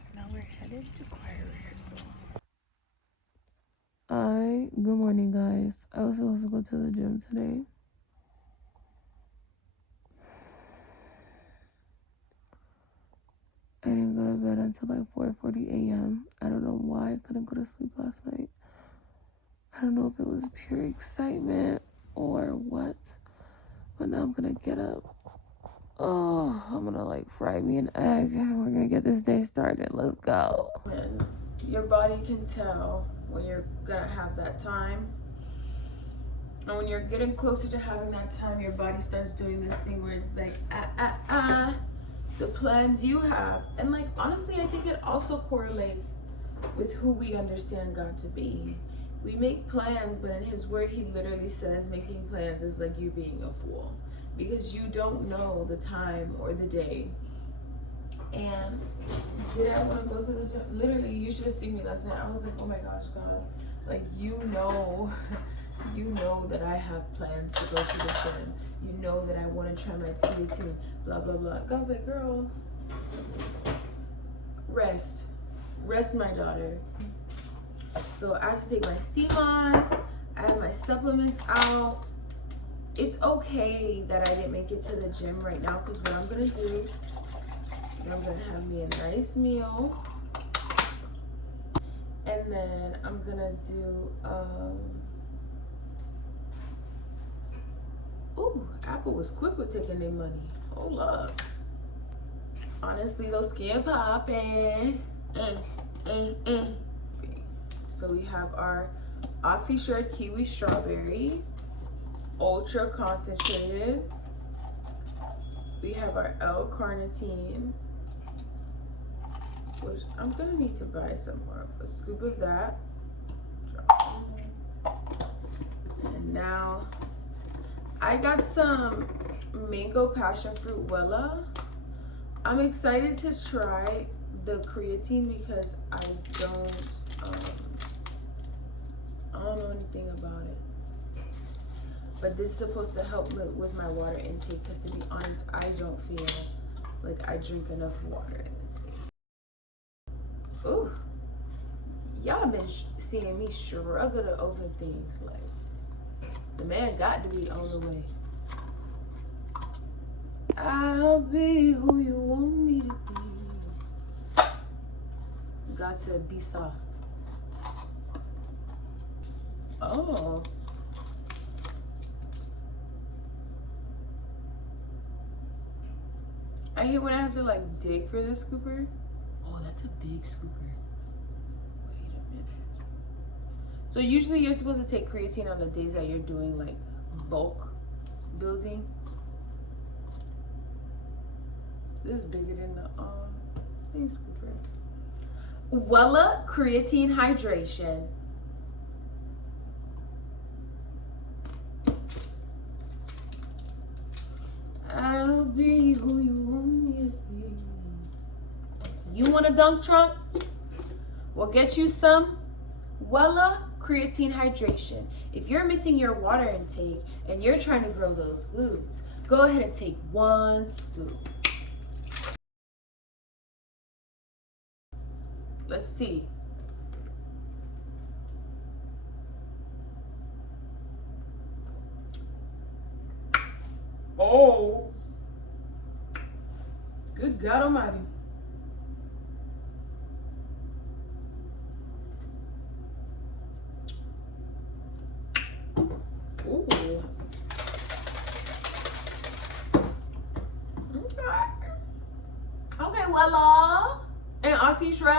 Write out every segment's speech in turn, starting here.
guys, now we're headed to choir rehearsal. Good morning, guys. I was supposed to go to the gym today. I didn't go to bed until like 4:40 a.m. I don't know why I couldn't go to sleep last night. I don't know if it was pure excitement or what, but now I'm gonna get up. Oh, I'm gonna like fry me an egg and we're gonna get this day started. Let's go. And your body can tell when you're gonna have that time. And when you're getting closer to having that time, your body starts doing this thing where it's like, the plans you have. And like, honestly, I think it also correlates with who we understand God to be. We make plans, but in his word, he literally says making plans is like you being a fool, because you don't know the time or the day. And did I want to go to the gym? Literally, you should have seen me last night. I was like, oh my gosh, God, like, you know that I have plans to go to the gym. You know that I want to try my creatine, blah, blah, blah. God's like, girl, rest, my daughter. So I have to take my CMOS, I have my supplements out. It's okay that I didn't make it to the gym right now, because what I'm gonna do, I'm gonna have me a nice meal, and then I'm gonna do ooh, Apple was quick with taking their money. Hold up. Honestly, those skin popping. So we have our Oxy Shred Kiwi Strawberry, ultra concentrated. We have our L-carnitine, which I'm gonna need to buy some more. A scoop of that. And now I got some mango passion fruit Wellah. I'm excited to try the creatine because I don't know anything about it. But this is supposed to help with my water intake, because to be honest, I don't feel like I drink enough water in the day. Ooh, y'all been seeing me struggle to open things. Like, the man got to be on the way. I'll be who you want me to be. God said, be soft. Oh. I hate when I have to like dig for this scooper. Oh, that's a big scooper. Wait a minute. So usually you're supposed to take creatine on the days that you're doing like bulk building. This is bigger than the thing scooper. Wellah creatine hydration. I'll be who you want me to be. You want a dunk trunk? Well, get you some Wellah creatine hydration. If you're missing your water intake and you're trying to grow those glutes, go ahead and take 1 scoop. Let's see. Oh, good God Almighty. Ooh. Okay, Wellah and Oxy Shred.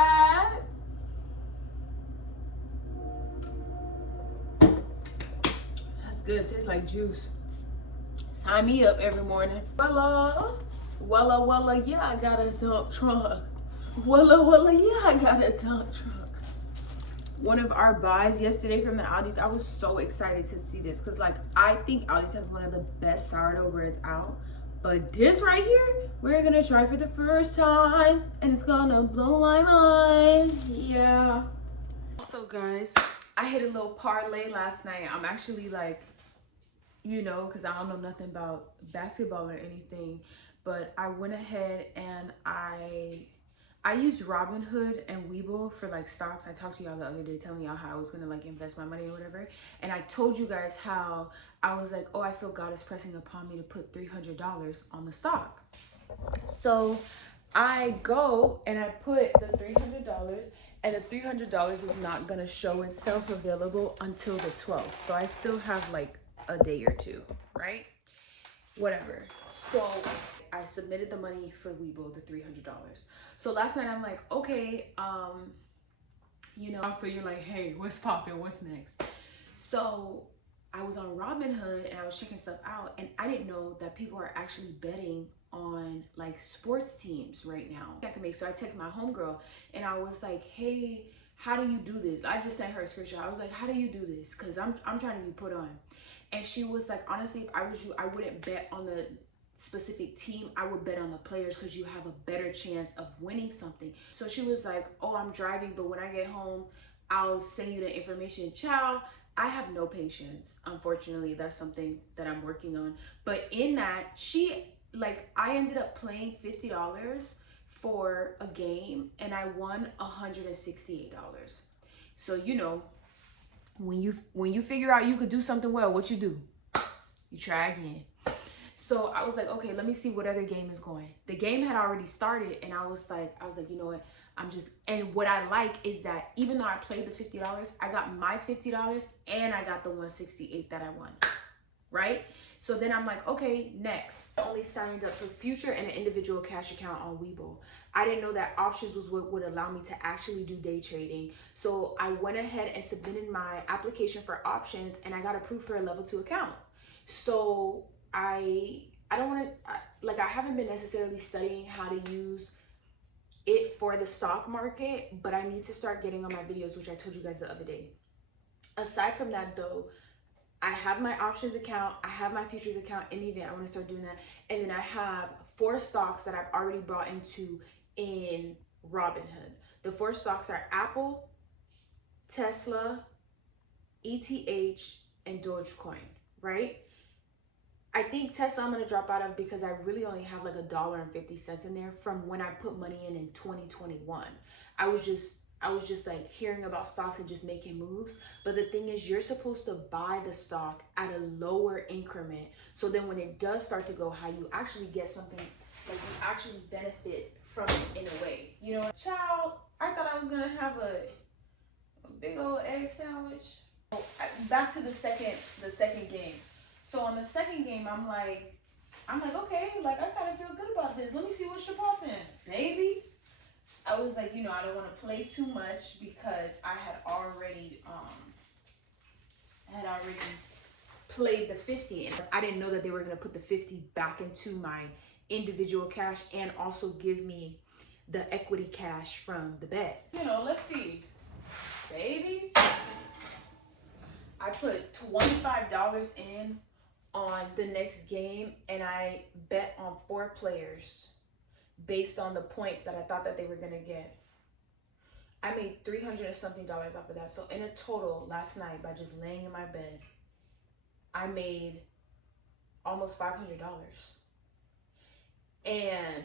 That's good. Tastes like juice. Sign me up every morning. Wellah, Wellah, Wellah, yeah, I got a dump truck. Wellah, Wellah, yeah, I got a dump truck. One of our buys yesterday from the Aldi's, I was so excited to see this, because like, I think Aldi's has one of the best sourdough breads out. But this right here, we're gonna try for the first time, and it's gonna blow my mind. Yeah. Also, guys, I hit a little parlay last night. I'm actually like, you know, because I don't know nothing about basketball or anything, but I went ahead and I I used Robinhood and Webull for like stocks. I talked to y'all the other day telling y'all how I was gonna like invest my money or whatever. And I told you guys how I was like, oh, I feel God is pressing upon me to put $300 on the stock. So I go and I put the $300, and the $300 is not gonna show itself available until the 12th. So I still have like a day or two, right? Whatever. So I submitted the money for Webull, the $300. So last night I'm like, okay, you know, so you're like, hey, what's poppin'? What's next? So I was on Robinhood and I was checking stuff out, and I didn't know that people are actually betting on like sports teams right now. I can make, so I texted my homegirl and I was like, hey, how do you do this? I just sent her a screenshot. I was like, how do you do this? Cause I'm trying to be put on. And she was like, honestly, if I was you, I wouldn't bet on the specific team. I would bet on the players because you have a better chance of winning something. So she was like, oh, I'm driving, but when I get home, I'll send you the information. Ciao. I have no patience. Unfortunately, that's something that I'm working on. But in that, I ended up playing $50 for a game and I won $168. So, you know, when you figure out you could do something well, what you do? You try again. So I was like, okay, let me see what other game is going. The game had already started and I was like, you know what? And what I like is that even though I played the $50, I got my $50 and I got the 168 that I won, right? So then I'm like, okay, next. I only signed up for future and an individual cash account on Webull. I didn't know that options was what would allow me to actually do day trading. So I went ahead and submitted my application for options and I got approved for a level 2 account. So I haven't been necessarily studying how to use it for the stock market, but I need to start getting on my videos, which I told you guys the other day. Aside from that though, I have my options account, I have my futures account in the event I want to start doing that, and then I have 4 stocks that I've already bought into in Robinhood. The 4 stocks are Apple, Tesla, ETH, and Dogecoin, right? I think Tesla I'm gonna drop out of because I really only have like $1.50 in there from when I put money in 2021. I was just like hearing about stocks and just making moves. But the thing is, you're supposed to buy the stock at a lower increment. So then when it does start to go high, you actually get something, like you actually benefit from it in a way. You know, child, I thought I was gonna have a big old egg sandwich. Back to the second game. So on the second game, I'm like, okay, like I kind of feel good about this. Let me see what's your poppin', baby. I was like, you know, I don't want to play too much because I had already played the 50, and I didn't know that they were gonna put the 50 back into my individual cash and also give me the equity cash from the bet. You know, let's see, baby. I put $25 in on the next game and I bet on 4 players based on the points that I thought that they were gonna get. I made $300 and something off of that. So in a total last night, by just laying in my bed, I made almost $500. And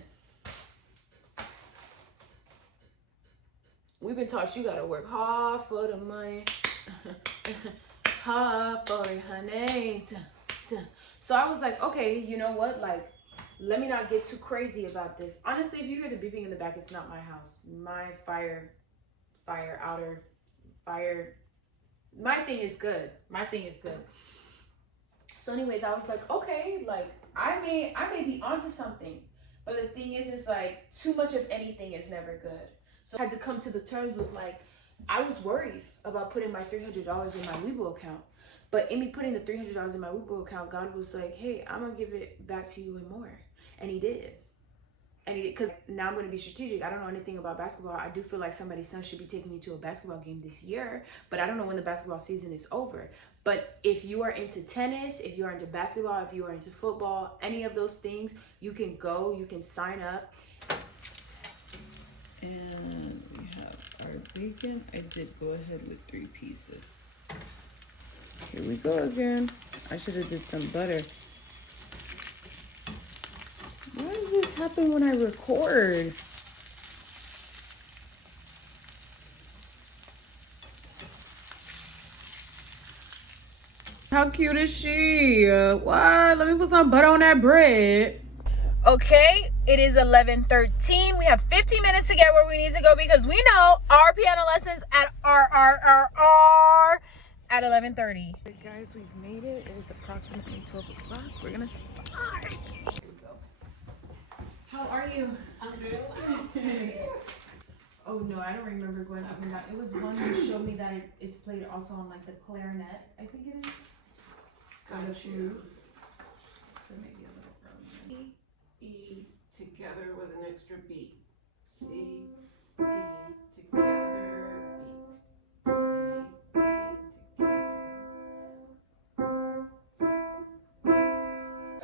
we've been taught you gotta work hard for the money. Hard for it, honey. So I was like, okay, you know what? Like, let me not get too crazy about this. Honestly, if you hear the beeping in the back, it's not my house. My fire. My thing is good. So anyways, I was like, okay, like I may be onto something. But the thing is like too much of anything is never good. So I had to come to the terms with like, I was worried about putting my $300 in my Webull account. But in me putting the $300 in my Webull account, God was like, hey, I'm going to give it back to you and more. And he did. Because now I'm going to be strategic. I don't know anything about basketball. I do feel like somebody's son should be taking me to a basketball game this year. But I don't know when the basketball season is over. But if you are into tennis, if you are into basketball, if you are into football, any of those things, you can go, you can sign up. And we have our bacon. I did go ahead with 3 pieces. Here we go again. I should have did some butter. Why does this happen when I record? How cute is she? What? Let me put some butter on that bread. Okay, it is 11:13. We have 15 minutes to get where we need to go because we know our piano lessons at at 11:30. Guys, we've made it. It is approximately 12 o'clock. We're gonna start. How are you? I'm doing well. Oh no, I don't remember going up and down. It was one who showed me that it's played also on like the clarinet, I think it is. Got you. So maybe a little early. E together with an extra beat. C, E together, beat. C, E together.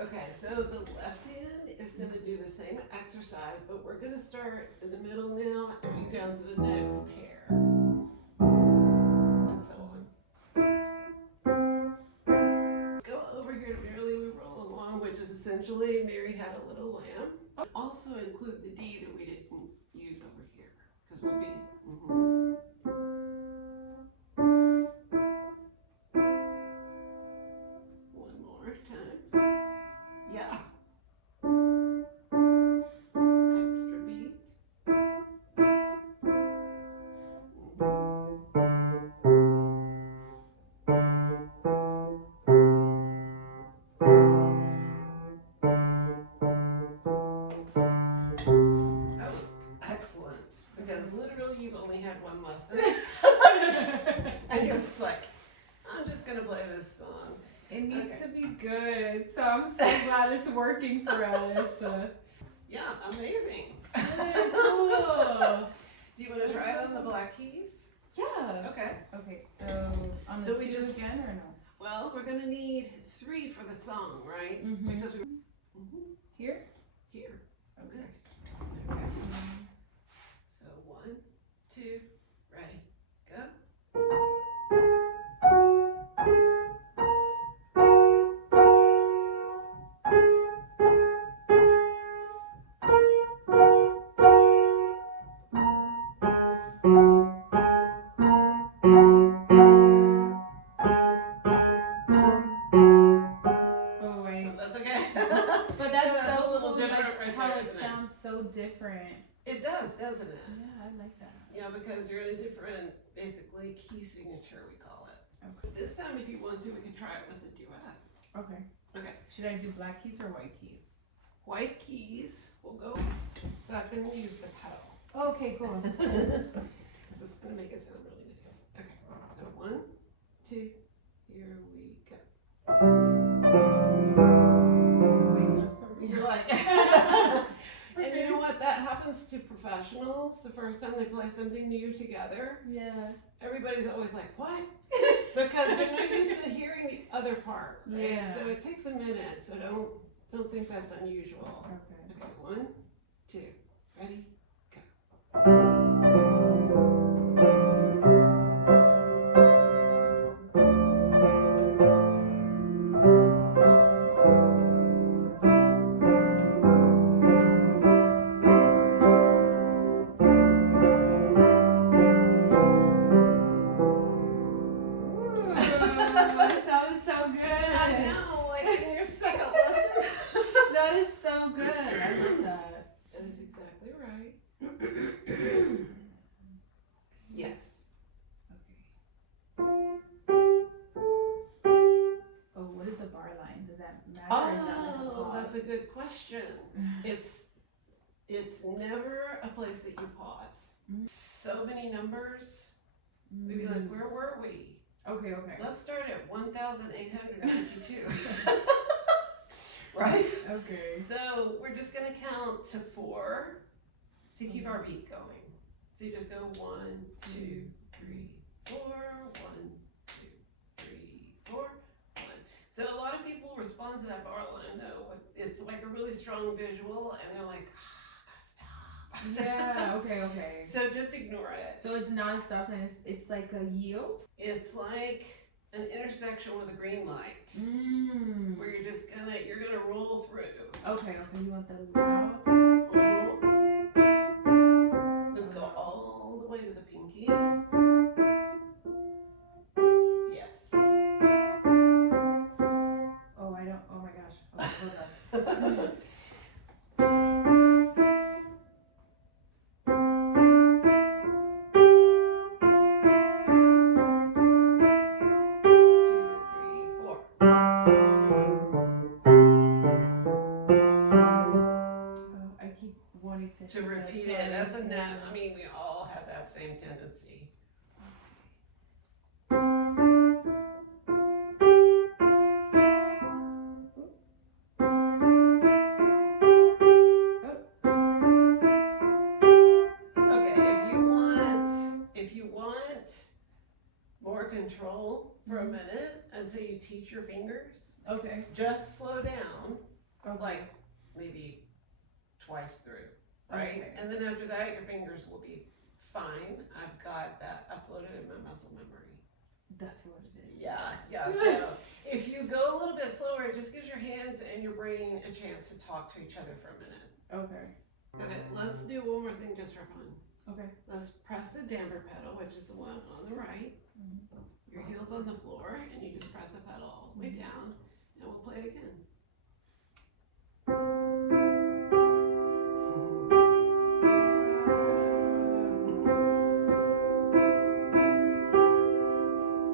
Okay, so the left hand is going to do the same exercise, but we're going to start in the middle now, going down to the next pair, and so on. Let's go over here to Merrily We Roll Along, which is essentially Mary Had a Little Lamb. Also include the D that we didn't use over here, because we'll be. One more time. Yeah. Extra beat. That was excellent, because literally you've only had one lesson. And you're just like, I'm just going to play this song. It needs to be good, so I'm so glad it's working for us. Yeah, amazing. Cool. Do you want to try it on the black keys? Yeah. Okay. Okay, so on the So we two just- again or no? Well, we're going to need 3 for the song, right? Mhm. Because we Here? here. Okay. Okay. So 1, 2, ready, go. Oh wait. That's okay. But that's That's so a little cool, different like, right how there, it isn't it? sounds so different. It does, doesn't it? Yeah, I like that. Yeah, because you're in a different, basically, key signature, we call it. Okay. This time, if you want to, we can try it with a duet. Okay. Okay. Should I do black keys or white keys? White keys will go, so I can use the pedal. Okay, cool. This is going to make it sound really nice. Okay, so 1, 2, here we go. Wait, let's start You're like, and you know what? That happens to professionals the first time they play something new together. Yeah. Everybody's always like, what? Because they're not used to hearing the other part, right? Yeah. So it takes a minute, so don't think that's unusual. Okay. Okay, 1, 2, ready, go. Ooh, that sounds so good. I know, like in your second lesson. That is so good. I love that. That is exactly right. Yes. Okay. Oh, what is a bar line? Does that matter? Or is that like a Oh, pause? that's a good question. It's never a place that you pause. So many numbers. We'd be like, where were we? Okay, okay. Let's start at 1,852. Right? Okay. So we're just going to count to 4 to keep our beat going. So you just go 1, 2, 3, 4, 1, 2, 3, 4, 1. So a lot of people respond to that bar line though. It's like a really strong visual and they're like, gotta stop. Yeah, okay. So just ignore it. So it's not a stop sign, it's like a yield? It's like an intersection with a green light. Where you're gonna roll through. Okay, you want the loud? Let's go all the way to the pinky. Yes. that same tendency. More control for a minute until you teach your fingers. Okay. Just slow down, Okay. like maybe twice through, right? Okay. And then after that, your fingers will be fine. I've got that uploaded in my muscle memory. That's what it is. Yeah. So if you go a little bit slower, it just gives your hands and your brain a chance to talk to each other for a minute. Okay. Okay, let's do one more thing just for fun. Okay. Let's press the damper pedal, which is the one on the right. Your heel's on the floor, and you just press the pedal all the way down, and we'll play it again.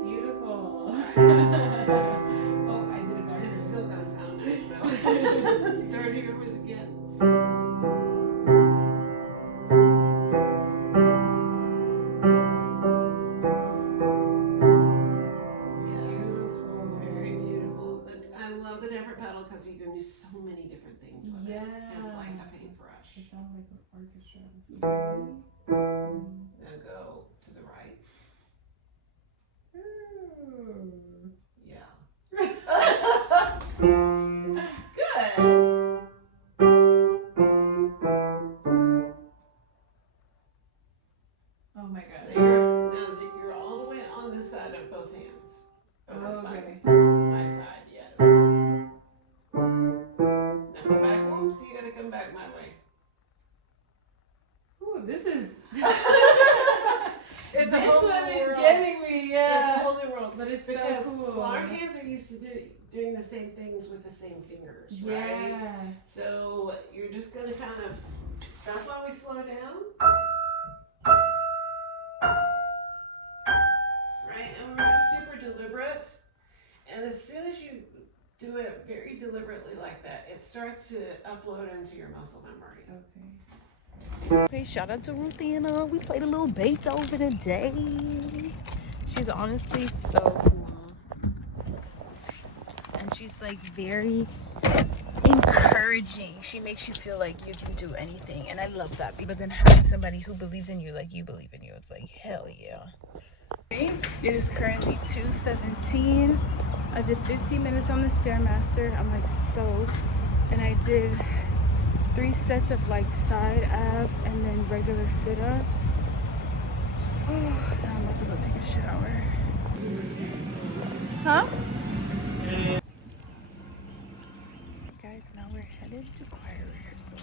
Beautiful. Oh, I did it backwards. It's still gonna sound nice though. Start here with again. I love the damper pedal because you can do so many different things with it. It's like a paintbrush. It sounds like an orchestra. Now go to the right. Yeah. Good. Oh my god. Now that you're all the way on this side of both hands. Okay. My side, yes. Now come back. Oops, you gotta come back my way. Ooh, this is. It's a This whole one new is world. getting me, It's a yeah. whole new world. But it's Because so cool. our hands are used to doing the same things with the same fingers, right? Yeah. So you're just gonna kind of, that's why we slow down. Right, and we're just super deliberate. And as soon as you do it very deliberately like that, it starts to upload into your muscle memory. Okay, shout out to Ruthina. We played a little Beethoven today. She's honestly so cool. And she's like very encouraging. She makes you feel like you can do anything. And I love that. But then having somebody who believes in you like you believe in you, it's like, hell yeah. It is currently 2:17. I did 15 minutes on the Stairmaster. I'm like soaked. And I did 3 sets of like side abs and then regular sit-ups. Oh, now I'm about to go take a shower. Huh? Guys, now we're headed to choir rehearsal.